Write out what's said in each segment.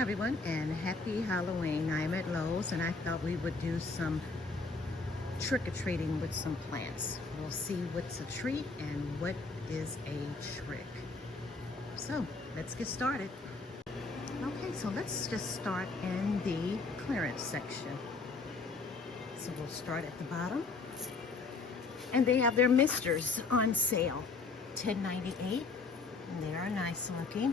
Hi everyone, and happy Halloween. I am at Lowe's and I thought we would do some trick-or-treating with some plants. We'll see what's a treat and what is a trick. So let's get started. Okay, so let's just start in the clearance section. So we'll start at the bottom. And they have their misters on sale, $10.98, and they are nice looking.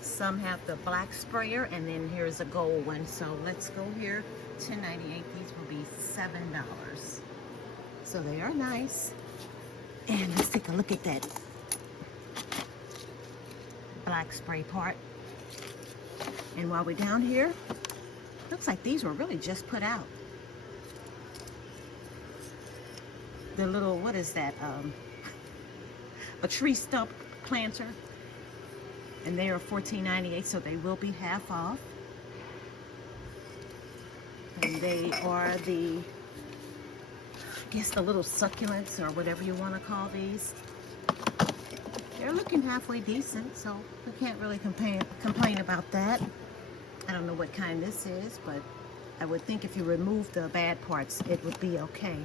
Some have the black sprayer, and then here's a gold one. So let's go here, $10.98. These will be $7. So they are nice. And let's take a look at that black spray part. And while we're down here, looks like these were really just put out. The little, what is that? A tree stump planter. And they are $14.98, so they will be half off. And they are the, I guess the little succulents or whatever you want to call these. They're looking halfway decent, so we can't really complain about that. I don't know what kind this is, but I would think if you remove the bad parts, it would be okay.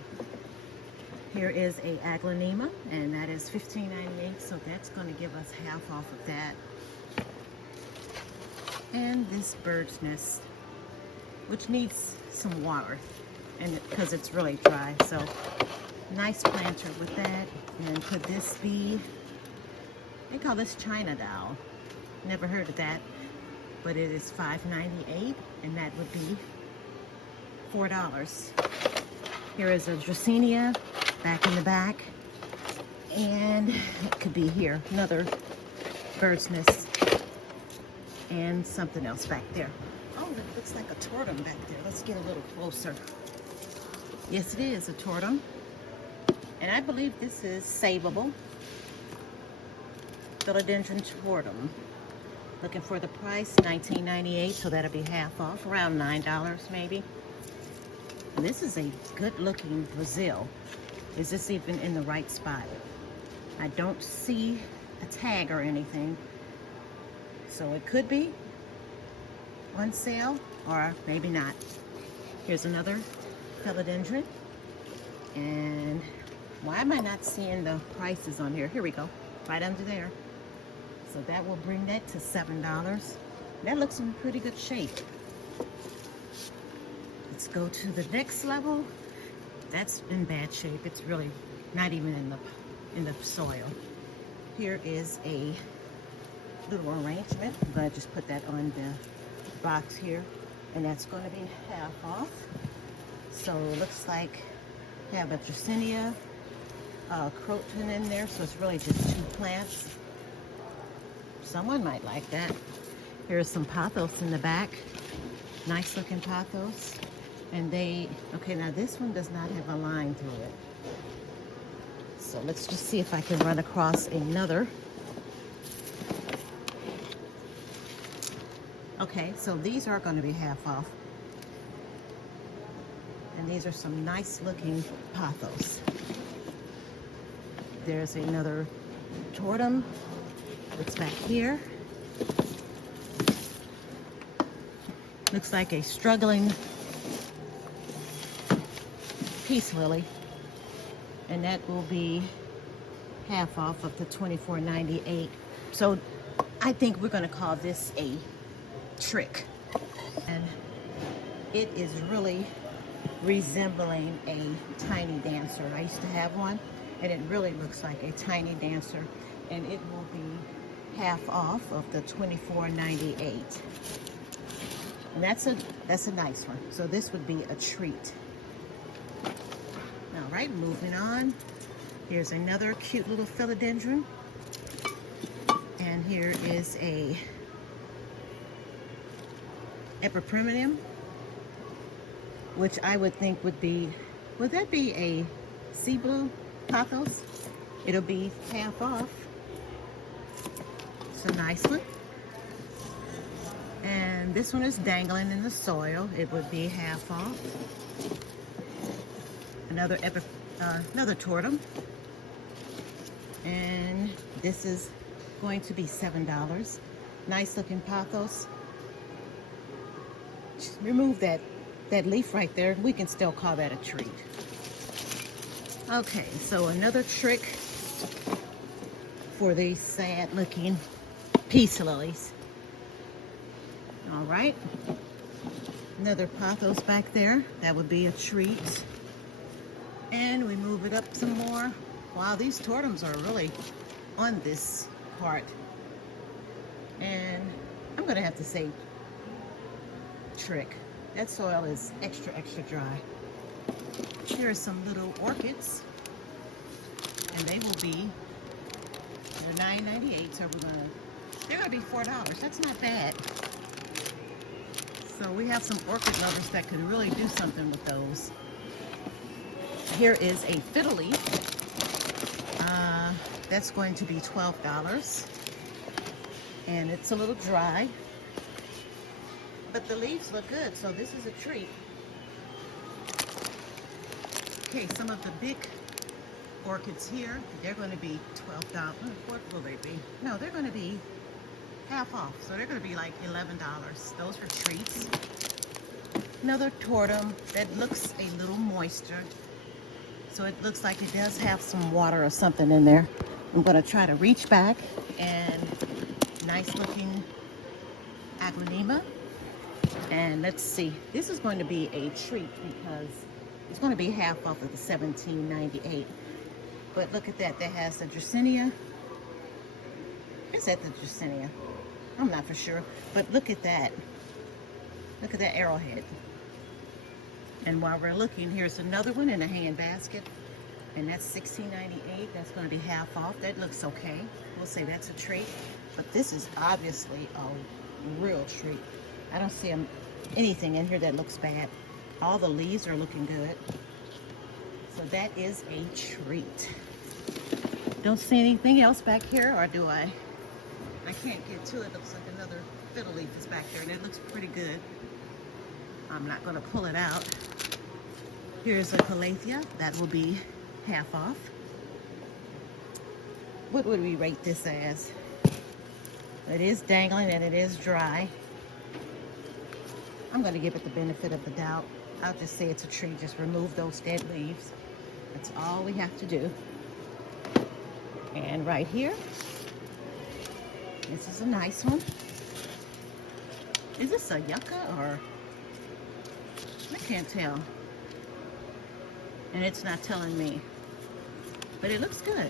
Here is a aglaonema, and that is $15.98, so that's going to give us half off of that. And this bird's nest, which needs some water, and because it's really dry. So nice planter with that. And could this be, they call this China doll. Never heard of that, but it is $5.98, and that would be $4. Here is a Dracaena back in the back, and it could be here, another bird's nest. And something else back there. Oh, it looks like a tortum back there. Let's get a little closer. Yes, it is a tortum. And I believe this is savable. Philodendron tortum. Looking for the price, $19.98, so that'll be half off, around $9 maybe. And this is a good looking Brazil. Is this even in the right spot? I don't see a tag or anything. So it could be on sale, or maybe not. Here's another philodendron. And why am I not seeing the prices on here? Here we go, right under there. So that will bring that to $7. That looks in pretty good shape. Let's go to the next level. That's in bad shape. It's really not even in the soil. Here is a little arrangement. I'm going to just put that on the box here, and that's going to be half off. So it looks like you have a Dracaena croton in there, so it's really just 2 plants. Someone might like that. Here's some pothos in the back. Nice looking pothos. And okay, now this one does not have a line through it. So let's just see if I can run across another. Okay, so these are going to be half off. And these are some nice looking pothos. There's another tortum that's back here. Looks like a struggling peace lily. And that will be half off of the $24.98. So I think we're going to call this a trick, and it is really resembling a tiny dancer. I used to have one, and it really looks like a tiny dancer, and it will be half off of the $24.98. And that's a nice one. So this would be a treat. All right, moving on. Here's another cute little philodendron, and here is a Epipremnum, which I would think would that be a sea blue pothos? It'll be half off. It's a nice one. And this one is dangling in the soil. It would be half off. Another tortum. And this is going to be $7. Nice looking pothos. Just remove that leaf right there. We can still call that a treat. Okay, so another trick for these sad looking peace lilies. All right, another pothos back there. That would be a treat. And we move it up some more. Wow, these tortums are really on this part. And I'm gonna have to say trick. That soil is extra dry. Here are some little orchids, and they will be, they're $9.98, so they're gonna be $4. That's not bad. So we have some orchid lovers that could really do something with those. Here is a fiddle leaf. That's going to be $12. And it's a little dry, but the leaves look good, so this is a treat. Okay, some of the big orchids here, they're going to be $12. What will they be? No, they're going to be half off, so they're going to be like $11. Those are treats. Another tortum that looks a little moisture, so it looks like it does have some water or something in there. I'm going to try to reach back, and nice looking aglaonema. And let's see, this is going to be a treat because it's going to be half off of the $17.98. But look at that, that has the Dracaena. Is that the Dracaena? I'm not for sure, but look at that. Look at that arrowhead. And while we're looking, here's another one in a hand basket, and that's $16.98. That's going to be half off. That looks okay. We'll say that's a treat. But this is obviously a real treat. I don't see anything in here that looks bad. All the leaves are looking good. So that is a treat. Don't see anything else back here, or do I? I can't get to it. Looks like another fiddle leaf is back there, and it looks pretty good. I'm not going to pull it out. Here's a calathea. That will be half off. What would we rate this as? It is dangling and it is dry. I'm going to give it the benefit of the doubt. I'll just say it's a treat. Just remove those dead leaves. That's all we have to do. And right here, this is a nice one. Is this a yucca or? I can't tell. And it's not telling me. But it looks good.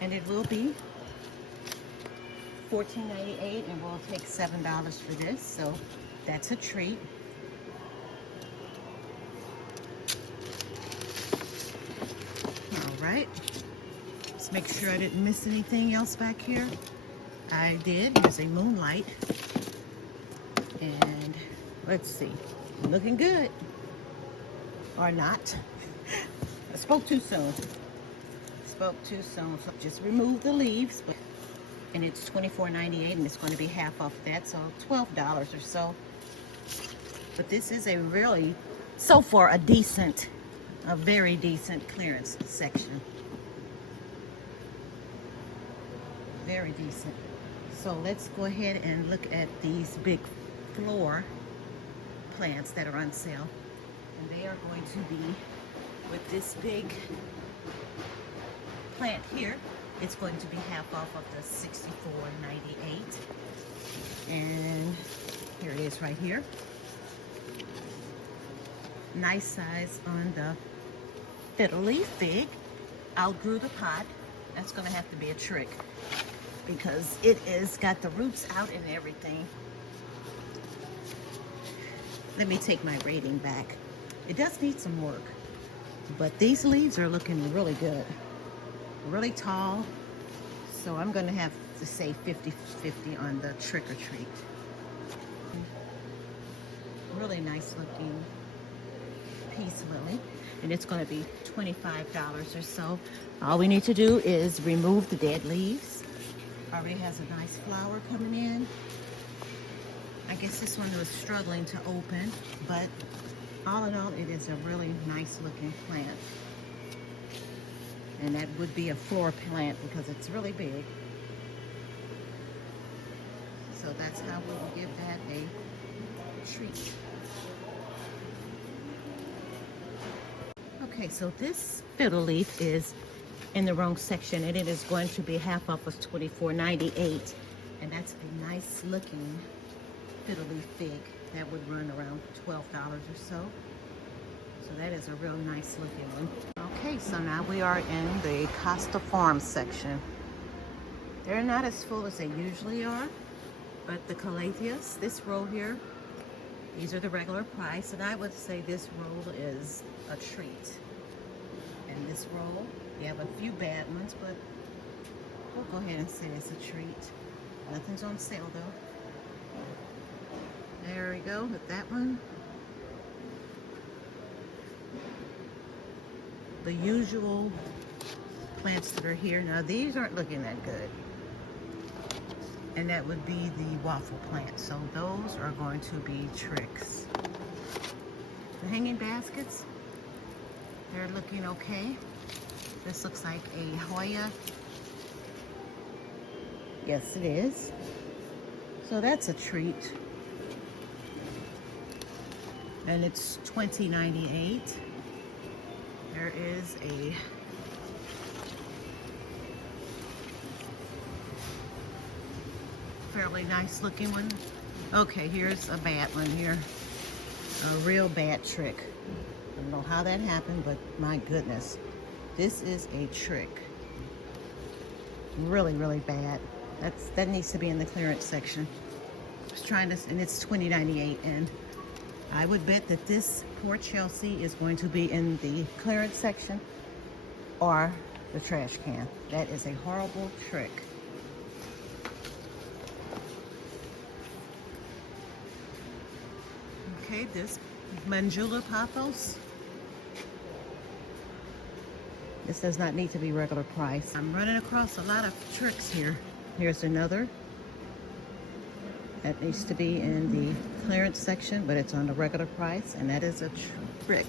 And it will be $14.98, and we'll take $7 for this. So that's a treat. All right. Let's make sure I didn't miss anything else back here. I did. Here's a moonlight. And let's see. Looking good. Or not. I spoke too soon. Spoke too soon. So just remove the leaves. And it's $24.98, and it's going to be half off that, so $12 or so. But this is a really, so far, a very decent clearance section. Very decent. So let's go ahead and look at these big floor plants that are on sale. And they are going to be with this big plant here. It's going to be half off of the $64.98. And here it is right here. Nice size on the fiddle leaf, big. Outgrew the pot. That's going to have to be a trick because it is got the roots out and everything. Let me take my rating back. It does need some work, but these leaves are looking really good. Really tall. So I'm going to have to say 50-50 on the trick or treat. Really nice looking peace lily. And it's going to be $25 or so. All we need to do is remove the dead leaves. Already has a nice flower coming in. I guess this one was struggling to open, but all in all, it is a really nice looking plant. And that would be a floor plant because it's really big. So that's how we will give that a treat. Okay, so this fiddle leaf is in the wrong section, and it is going to be half off of $24.98, and that's a nice looking fiddle leaf fig that would run around $12 or so. So that is a real nice looking one. Okay, so now we are in the Costa Farms section. They're not as full as they usually are, but the calatheas, this row here, these are the regular price, and I would say this roll is a treat. And this roll, you have a few bad ones, but we'll go ahead and say it's a treat. Nothing's on sale though. There we go with that one. The usual plants that are here. Now these aren't looking that good. And that would be the waffle plant. So those are going to be tricks. The hanging baskets, they're looking okay. This looks like a Hoya. Yes, it is. So that's a treat. And it's $20.98. There is a fairly nice looking one. Okay, here's a bad one here. A real bad trick. I don't know how that happened, but my goodness. This is a trick. Really, really bad. That needs to be in the clearance section. I was trying to, and it's $20.98, and I would bet that this poor Chelsea is going to be in the clearance section or the trash can. That is a horrible trick. Okay, this Manjula pothos. This does not need to be regular price. I'm running across a lot of tricks here. Here's another. That needs to be in the clearance section, but it's on the regular price, and that is a trick.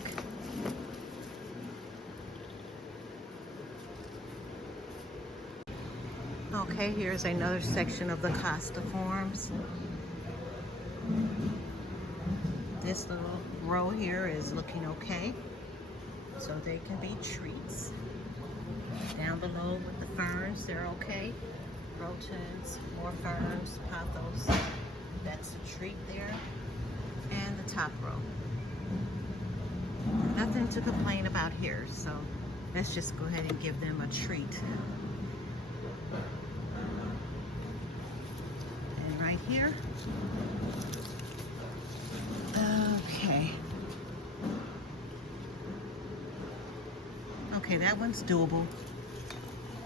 Okay, here's another section of the Costa Farms. This little row here is looking okay, so they can be treats. Down below with the ferns, they're okay. Rotans, more ferns, pothos. That's a treat there. And the top row. Nothing to complain about here, so let's just go ahead and give them a treat. And right here. Okay. Okay, that one's doable.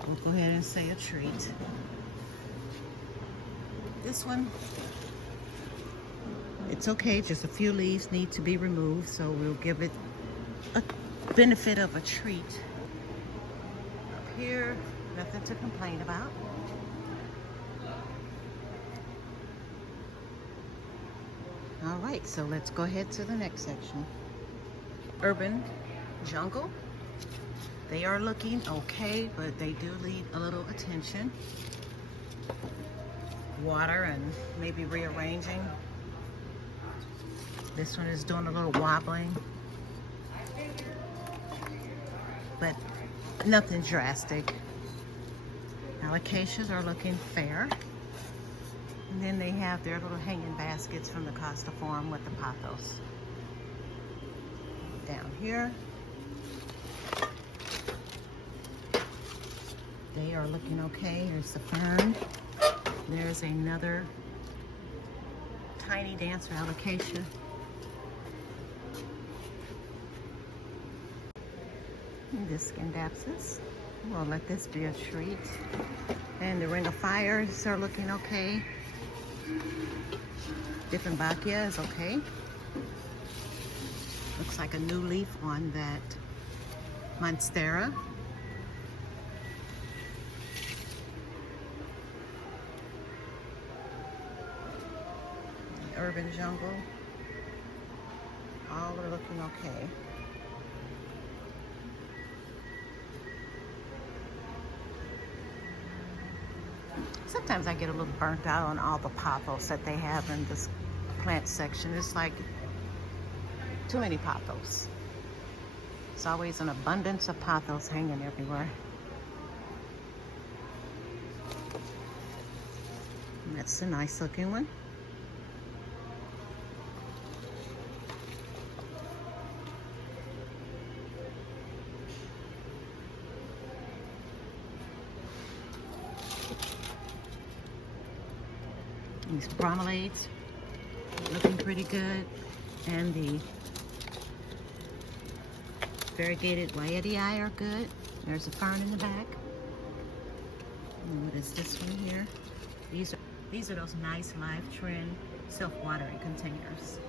We'll go ahead and say a treat. This one, it's okay, just a few leaves need to be removed, so we'll give it a benefit of a treat. Up here, nothing to complain about. All right, so let's go ahead to the next section. Urban Jungle. They are looking okay, but they do need a little attention. Water and maybe rearranging. This one is doing a little wobbling, but nothing drastic. Alocasias are looking fair. And then they have their little hanging baskets from the Costa Farm with the pothos. Down here, they are looking okay. Here's the fern. There's another tiny dancer alocasia. And this Scandapsus. We'll let this be a treat. And the Ring of Fires are looking okay. Different Bacchia is okay. Looks like a new leaf on that Monstera. Urban Jungle. All are looking okay. Sometimes I get a little burnt out on all the pothos that they have in this plant section. It's like too many pothos. It's always an abundance of pothos hanging everywhere. And that's a nice looking one. These bromeliads looking pretty good, and the variegated layetii are good. There's a fern in the back. And what is this one here? These are those nice live trend self-watering containers.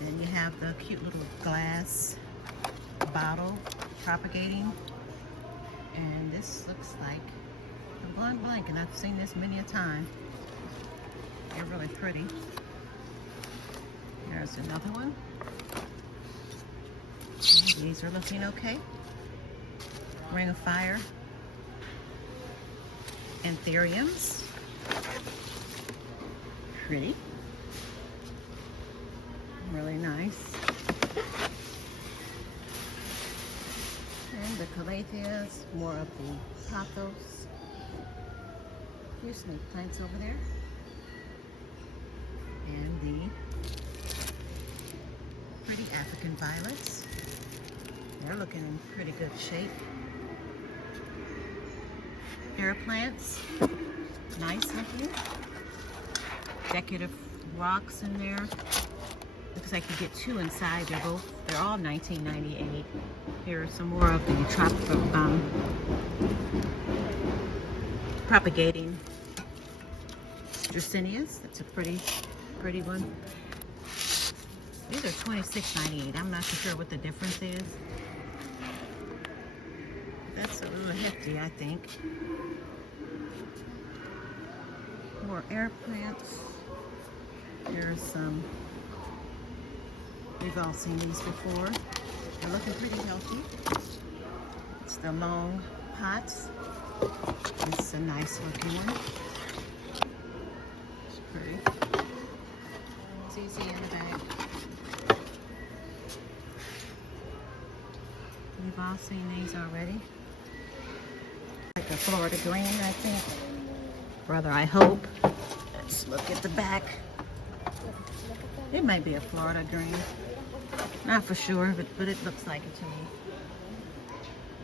Then you have the cute little glass bottle propagating, and this looks like a blank, and I've seen this many a time. They're really pretty. There's another one. These are looking okay. Ring of Fire. Anthuriums. Pretty. Really nice. And the calatheas, more of the pothos. Here's some plants over there. And the pretty African violets. They're looking in pretty good shape. Air plants, nice looking. Decorative rocks in there. Looks like you get two inside. They're all $19.98. Here are some more of the tropical propagating Dracenias. That's a pretty one. These are $26.98. I'm not sure what the difference is. That's a little hefty, I think. More air plants. There's some. We've all seen these before. They're looking pretty healthy. It's the long pots. This is a nice looking one. It's pretty. It's easy in the bag. We've all seen these already. Like a Florida green, I think. Brother, I hope. Let's look at the back. It might be a Florida green. Not for sure, but it looks like it to me.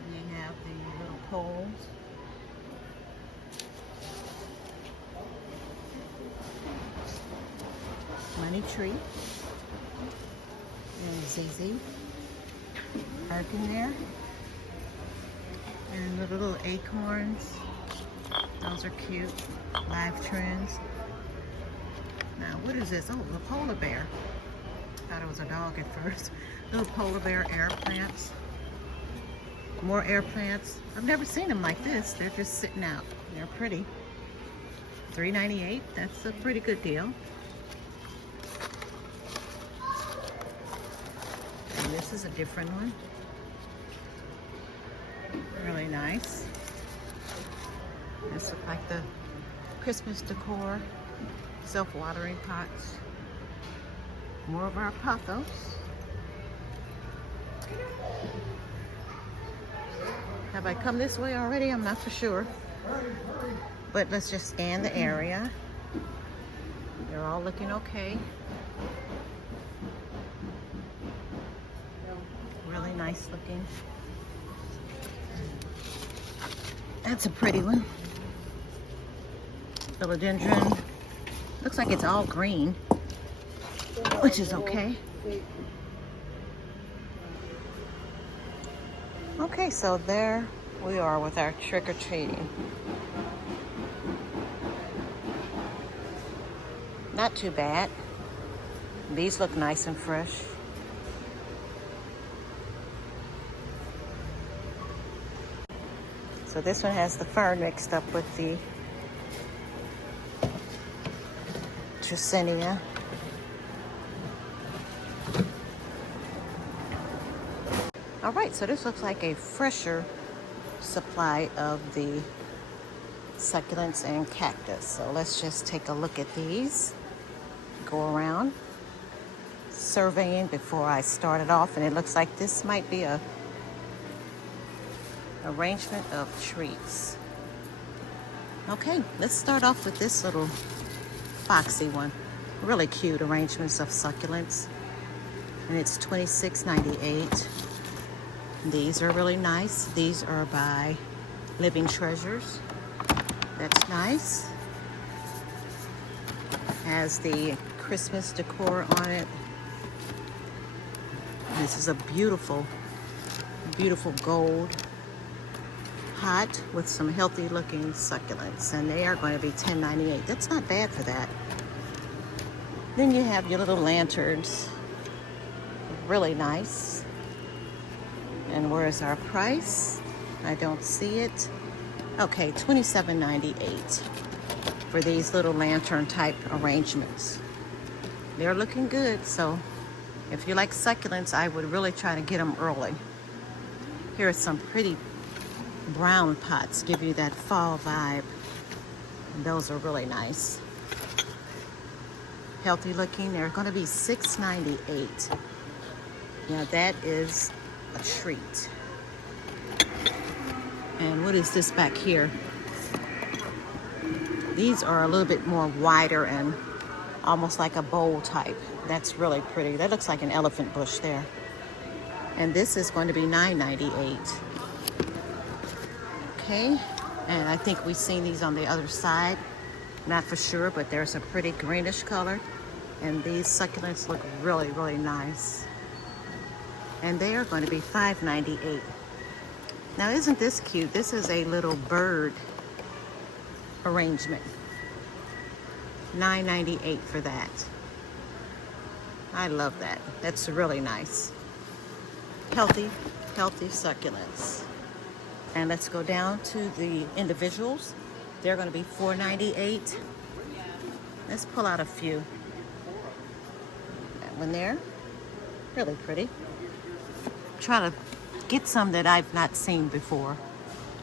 And you have the little poles. Money tree. And ZZ. Arc in there. And the little acorns. Those are cute. Live trends. Now, what is this? Oh, the polar bear. Thought it was a dog at first. Little polar bear air plants. More air plants. I've never seen them like this. They're just sitting out. They're pretty. $3.98. That's a pretty good deal. And this is a different one. Really nice. This looks like the Christmas decor. Self-watering pots. More of our pothos. Have I come this way already? I'm not for sure. But let's just scan the area. They're all looking okay. Really nice looking. That's a pretty one. Philodendron. Looks like it's all green, which is okay. Okay, so there we are with our trick-or-treating. Not too bad. These look nice and fresh. So this one has the fern mixed up with the Dracenia. All right, so this looks like a fresher supply of the succulents and cactus. So let's just take a look at these. go around surveying before I started off, and it looks like this might be a arrangement of trees. Okay, let's start off with this little foxy one. Really cute arrangements of succulents, and it's $26.98. These are really nice. These are by Living Treasures. That's nice. Has the Christmas decor on it. This is a beautiful, beautiful gold pot with some healthy looking succulents, and they are going to be $10.98. That's not bad for that. Then you have your little lanterns. Really nice. And where is our price? I don't see it. Okay, $27.98 for these little lantern type arrangements. They're looking good, so if you like succulents, I would really try to get them early. Here are some pretty brown pots, give you that fall vibe. And those are really nice. Healthy looking. They're going to be $6.98. Now that is a treat. And what is this back here? These are a little bit more wider and almost like a bowl type. That's really pretty. That looks like an elephant bush there. And this is going to be $9.98. Okay, and I think we've seen these on the other side. Not for sure, but there's a pretty greenish color. And these succulents look really, really nice. And they are going to be $5.98. Now, isn't this cute? This is a little bird arrangement. $9.98 for that. I love that. That's really nice. Healthy, healthy succulents. And let's go down to the individuals. They're going to be $4.98. Let's pull out a few. That one there. Really pretty. Try to get some that I've not seen before,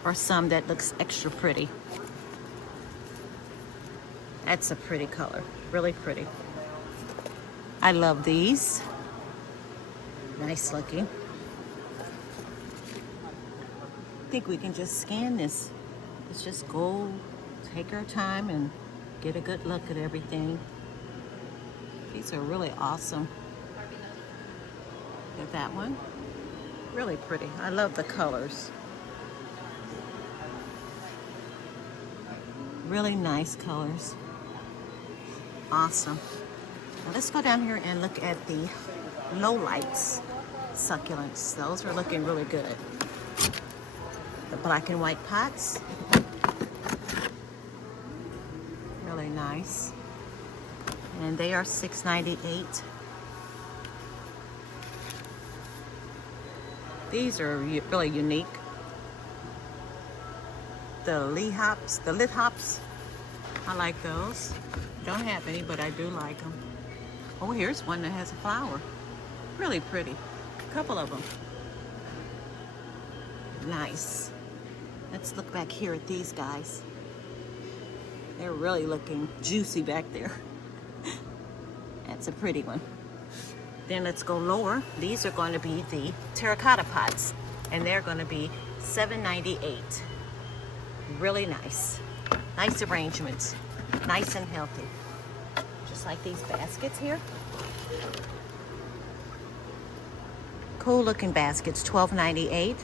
or some that looks extra pretty. That's a pretty color. Really pretty. I love these. Nice looking. I think we can just scan this. Let's just go take our time and get a good look at everything. These are really awesome. Look at that one. Really pretty. I love the colors. Really nice colors. Awesome. Now let's go down here and look at the low lights succulents. Those are looking really good. The black and white pots. Really nice. And they are $6.98. These are really unique. The lit hops. I like those. Don't have any, but I do like them. Oh, here's one that has a flower. Really pretty. A couple of them. Nice. Let's look back here at these guys. They're really looking juicy back there. That's a pretty one. Then let's go lower. These are going to be the terracotta pots, and they're going to be $7.98. Really nice. Nice arrangements. Nice and healthy. Just like these baskets here. Cool looking baskets, $12.98.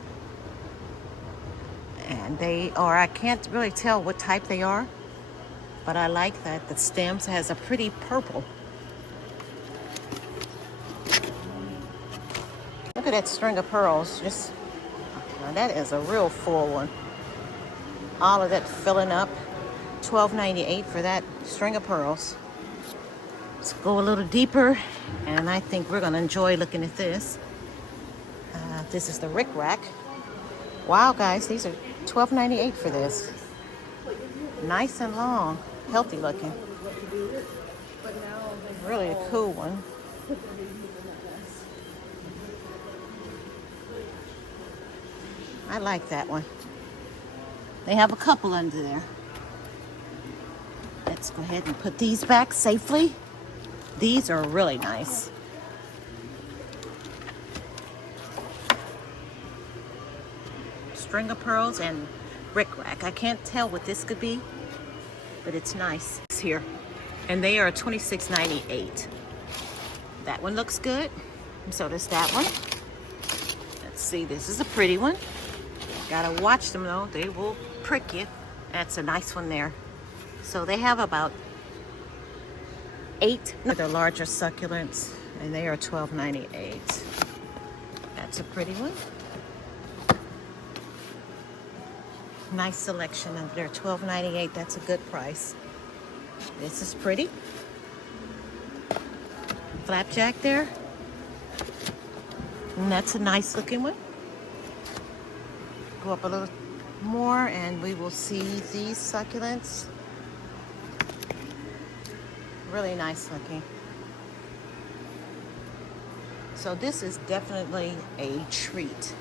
And they are, I can't really tell what type they are, but I like that the stems has a pretty purple. Look at that string of pearls. Just, now that is a real full one. All of that filling up. $12.98 for that string of pearls. Let's go a little deeper, and I think we're going to enjoy looking at this. This is the Rick Rack. Wow, guys, these are $12.98 for this. Nice and long, healthy looking. Really a cool one. I like that one. They have a couple under there. Let's go ahead and put these back safely. These are really nice. String of pearls and bric-a-brac. I can't tell what this could be, but it's nice. It's here. And they are $26.98. That one looks good. And so does that one. Let's see, this is a pretty one. Gotta watch them though, they will prick you. That's a nice one there. So they have about 8. They're larger succulents, and they are $12.98. That's a pretty one. Nice selection of their $12.98. That's a good price. This is pretty. Flapjack there. And that's a nice looking one. Go up a little more and we will see these succulents. Really nice looking. So this is definitely a treat.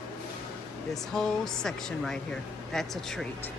This whole section right here, that's a treat.